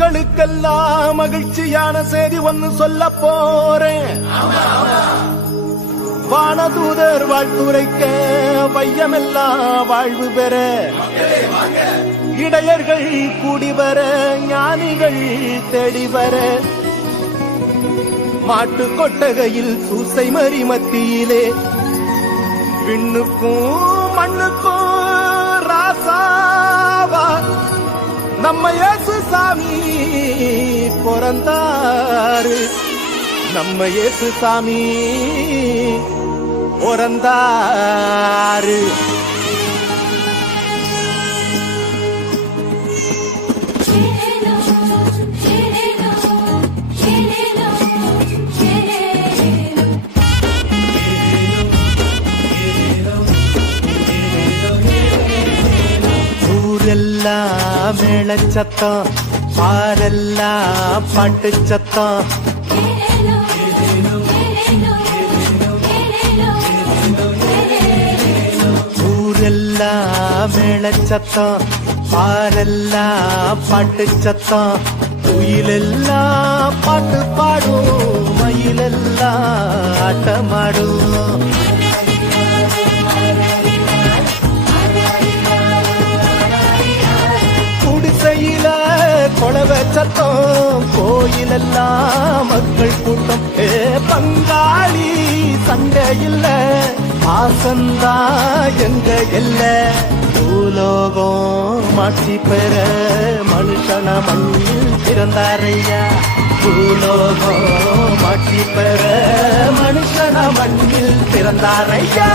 மக்களுக்கெல்லாம் மகிழ்ச்சியான செய்தி ஒன்னு சொல்ல போறேன். வானதூதர் வாழ்த்துரைக்க வையமெல்லாம் வாழ்வு பெற. இடையர்கள் கூடி வர ஞானிகள் தேடி வர. மாட்டு கொட்டகையில் சூசை மறி மத்தியிலே. விண்ணுக்கும் மண்ணுக்கும் ராசாவா. நம்ம இயேசு சாமி பிறந்தாரு. நம்ம ஏசு சாமி பிறந்தாரு. Chileno, மேளச்சத்தம் பாரெல்லாம் பாட்டு சத்தம். ஊரெல்லாம் மேளச்சத்தம் பாரெல்லாம் பாட்டு சத்தம். குயிலெல்லாம் பாட்டு பாடும் மயிலெல்லாம் ஆட்டமாடும். சத்தம் கோயிலெல்லாம் மக்கள் கூட்டம். ஏ பங்காளி சண்டை இல்ல ஆசந்தா எங்க இல்ல பூலோகம் மாற்றி பெற மனுஷன மண்ணில் பிறந்தாரையா. பூலோகம் மாற்றி பெற மனுஷன மண்ணில் பிறந்தாரையா.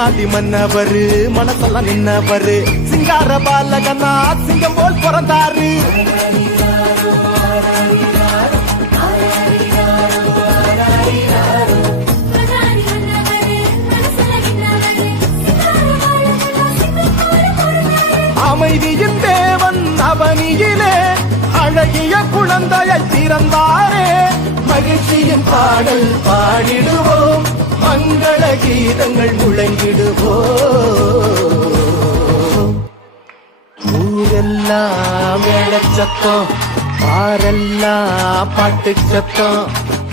மன்னாதி மன்னவரு மனசெல்லாம் நின்னவரு. சிங்கார பாலகனா சிங்கம் போல் பிறந்தாரு. அமைதியின் தேவன் அவனியிலே அழகிய குழந்தையை பிறந்தாரே மகிழ்ச்சியின் பாடல் பாடிடுவோம். மங்கள கீதங்கள் முழங்கிடுவோம். ஊரெல்லாம் மேளச்சத்தம் பாரெல்லாம் பாட்டு சத்தம்.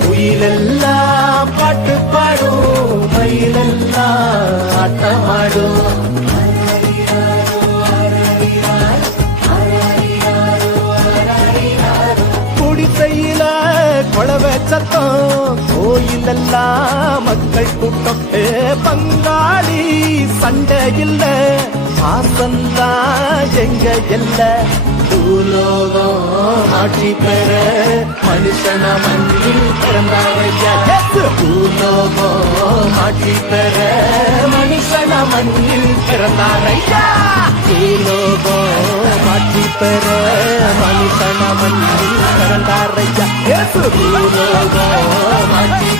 உயிரெல்லாம் பாட்டு பாடும் மயிலெல்லாம் ஆட்டமாடும். சத்தம். கோயிலெல்லாம் மக்கள் கூட்டம். பங்காளி சண்டை இல்ல. பாசந்தா எங்க இல்ல. பூலோகம் ஆட்சி பெற மனுஷன மண்ணில் பிறந்தாரையா பூலோகம் ஆட்சி பெற மனுஷன மண்ணில் பிறந்தாரையா பூலோகம் ஆட்சி பெற மனுஷன மண்ணில் பிறந்தாரையா இயேசு பூலோகம் ஆட்சி